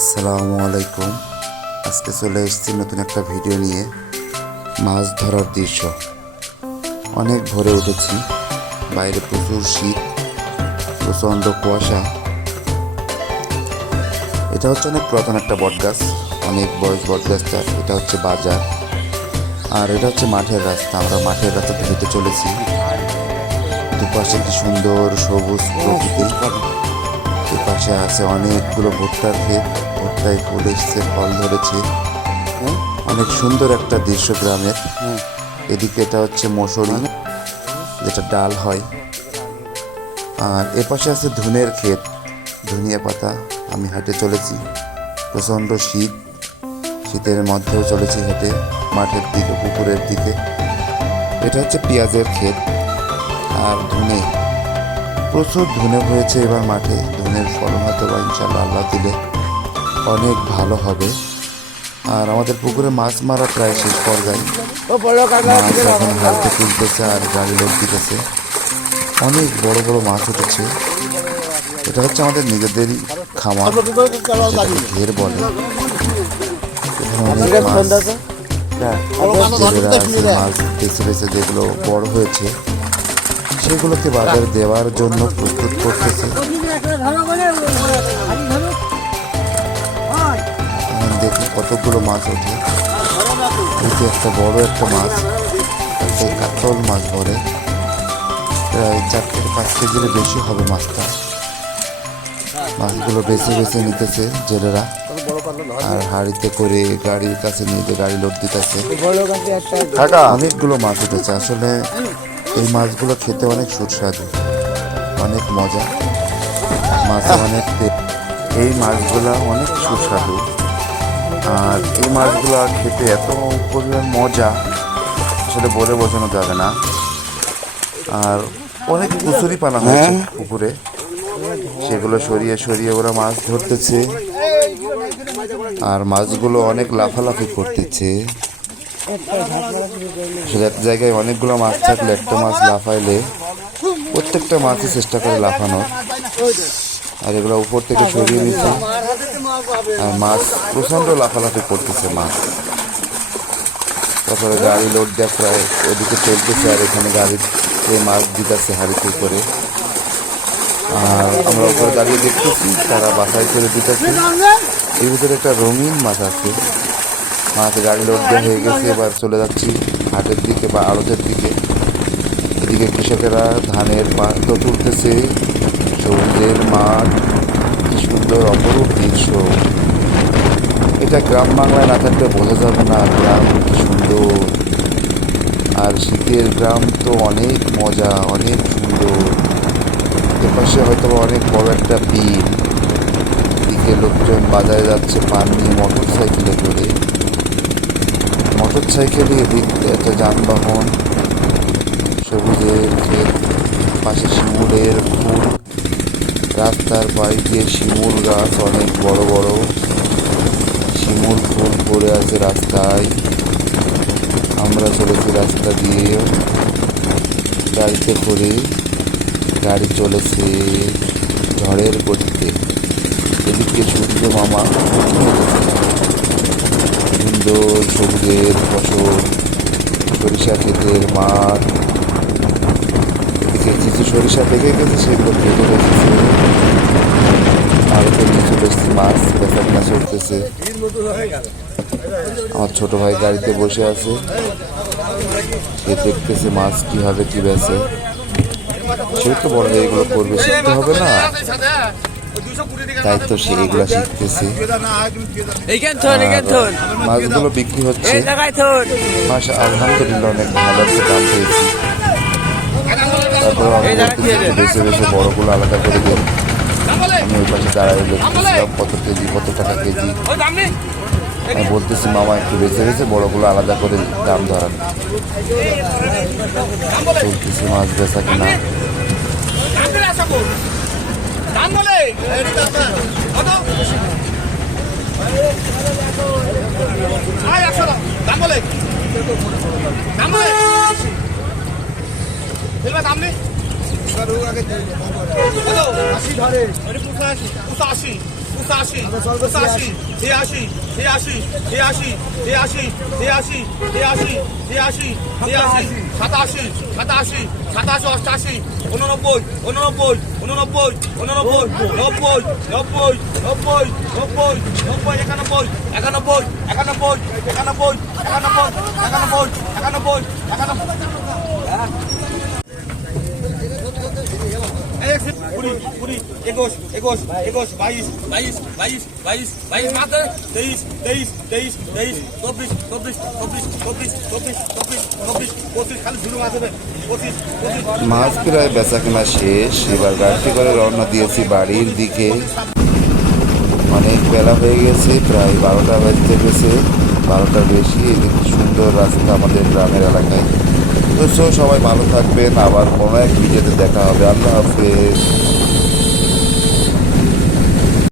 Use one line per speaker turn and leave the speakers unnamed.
আসসালামু আলাইকুম। আজকে চলে এসেছি নতুন একটা ভিডিও নিয়ে। মাছ ধরার দৃশ্য। অনেক ভোরে উঠেছি। বাইরে প্রচুর শীত, প্রচণ্ড কুয়াশা। এটা হচ্ছে অনেক পুরাতন একটা বটগাছ, অনেক বয়স বটগাছটা এটা হচ্ছে বাজার। আর এটা হচ্ছে মাঠের রাস্তা। আমরা মাঠের রাস্তাতে হেঁটে চলেছি। দুপাশে কি সুন্দর সবুজ প্রকৃতি। পাশে আছে অনেকগুলো ভুট্টার ক্ষেত ভুট্টায় ফুল এসছে ফল ধরেছে। অনেক সুন্দর একটা দৃশ্য গ্রামের। এদিকে এটা হচ্ছে মশুরি যেটা ডাল হয়। আর এ পাশে আছে ধুনের ক্ষেত ধনিয়া পাতা। আমি হাঁটে চলেছি। প্রচণ্ড শীত। শীতের মধ্যেও চলেছি হেঁটে মাঠের দিকে পুকুরের দিকে। এটা হচ্ছে পেঁয়াজের ক্ষেত। আর ধনে প্রচুর ধনে হয়েছে এবার মাঠে। ধনের ফলন হয়তো বা ইনশাল্লাহ আল্লাহ দিলে অনেক ভালো হবে। আর আমাদের পুকুরে মাছ মারা প্রায় শেষ পর্যায়ে। মাছ এখন হালতে তুলতেছে আর গাড়ি লোক দিতেছে। অনেক বড় বড় মাছ উঠেছে। এটা হচ্ছে আমাদের নিজেদেরই খামার ঘের বলে। আছে, মাছ বেছে বেছে যেগুলো বড় হয়েছে। সেগুলোকে বাজারে দেওয়ার জন্য প্রস্তুত করতেছে। দেখি কতগুলো মাছ ওঠে। এটি একটা বড় একটা মাছ একটা কাতল মাছ ধরে প্রায় চার থেকে পাঁচ কেজির বেশি হবে মাছটা। মাছগুলো বেছে বেছে নিতেছে জেলেরা। আর হাড়িতে করে গাড়ির কাছে নিয়ে যে গাড়ি লোড দিতেছে। অনেকগুলো মাছ উঠেছে। আসলে এই মাছগুলো খেতে অনেক সুস্বাদু অনেক মজা মাছ অনেক এই মাছগুলো অনেক সুস্বাদু। আর এই মাছগুলো খেতে এত পরিমাণ মজা আসলে বলে বোঝানো যাবে না। আর অনেক কুচুরি পানা হয়েছে পুকুরে সেগুলো সরিয়ে সরিয়ে ওরা মাছ ধরতেছে। আর মাছগুলো অনেক লাফালাফি করতেছে। আসলে এক জায়গায় অনেকগুলো মাছ থাকলে, একটা মাছ লাফাইলে প্রত্যেকটা মাছই চেষ্টা করে লাফানোর আর এগুলো উপর থেকে সরিয়ে নিচ্ছে আর মাছ প্রচণ্ড লাফালাফি করতেছে মাছ। তারপরে গাড়ি লোড দেওয়া প্রায় ওদিকে চলতেছে আর এখানে গাড়িতে মাছ দিতেছে হাড়িতে করে। আর আমরা উপরে দাঁড়িয়ে দেখতেছি, তারা বাসায় করে দিতেছে। এর ভিতরে একটা রঙিন মাছ আছে। মাছ গাড়ি লোড দেওয়া হয়ে গেছে, এবার চলে যাচ্ছি হাটের দিকে বা আড়তের দিকে। এদিকে কৃষকেরা ধানের পাত তুলতেছে, সবুজের মাঠ, কি সুন্দর অপরূপ দৃশ্য। এটা গ্রাম বাংলায় না থাকলে বোঝা যাবে না গ্রাম কি সুন্দর। আর শীতের গ্রাম তো অনেক মজা, অনেক সুন্দর। এপাশে হয়তো অনেক বড় একটা বিল। দিকে লোকজন বাজারে যাচ্ছে, পান নিয়ে মোটর সাইকেলে করে। মোটর সাইকেলে এদিক একটা যানবাহন সবুজের ক্ষেত পাশে শিমুলের ফুল রাস্তার বাড়ি দিয়ে শিমুল গাছ অনেক বড় বড়। শিমুল ফুল পড়ে আছে রাস্তায়। আমরা চলেছি রাস্তা দিয়ে। গাড়িতে করে গাড়ি চলেছে ঝড়ের গতিতে। এদিকে সূর্য মামা সুন্দর সবুজের ফসল, সরিষা ক্ষেতের মাঠ এদিকে কিছু সরিষা পেকে গেছে, সেগুলো কেটে বসেছে। নিয়ে চলে এসছে মাছ বেচা কেনা চলতেছে। আমার ছোট ভাই গাড়িতে বসে আছে। সে দেখতেছে মাছ কীভাবে কি বেছে সে তো বড় এগুলো করবে শিখতে হবে না। তাই তো সে এগুলো শিখতেছে। মাছগুলো বিক্রি হচ্ছে। মাস আলহামদুলিল্লাহ অনেক ভালো একটা দাম পেয়েছি। তারপর আমি বলতেছি বেছে বেছে বড়গুলো আলাদা করে দিন। আমি ওই পাশে দাঁড়ায় দেখতেছিলাম কত কেজি কত টাকা কেজি? আমি বলতেছি মামা একটু বেছে বেছে বড়গুলো আলাদা করে দাম ধরান। চলতেছি মাছ বেচা কিনা?
দাম বলে ফেলবে দাম নেই কত আশি পঁচাশি পঁচাশি পঁচাশি পঁচাশি ছিয়াশি ছিয়াশি ছিয়াশি ছিয়াশি ছিয়াশি ছিয়াশি ছিয়াশি ছিয়াশি সাতাশি। সাতাশি। সাতাশি। অষ্টাশি। উননব্বই। উননব্বই। উননব্বই উননব্বই, নব্বই নব্বই নব্বই নব্বই নব্বই, একানব্বই একানব্বই একানব্বই একানব্বই একানব্বই একানব্বই একানব্বই একানব্বই কুড়ি কুড়ি, একুশ একুশ একুশ, বাইশ বাইশ বাইশ বাইশ বাইশ মাত্র, তেইশ তেইশ তেইশ তেইশ, চব্বিশ চব্বিশ চব্বিশ চব্বিশ চব্বিশ চব্বিশ চব্বিশ খালি পঁচিশ পঁচিশ।
মাছ প্রায় বেচা কেনা শেষ, এবার গাড়িতে করে রওনা দিয়েছি বাড়ির দিকে। অনেক বেলা হয়ে গেছে, প্রায় বারোটা বাজতে গেছে। বারোটার বেশি সুন্দর রাস্তা আমাদের গ্রামের এলাকায়। তো সবাই ভালো থাকবেন আবার কোনো এক ভিডিওতে দেখা হবে। আল্লাহ হাফেজ।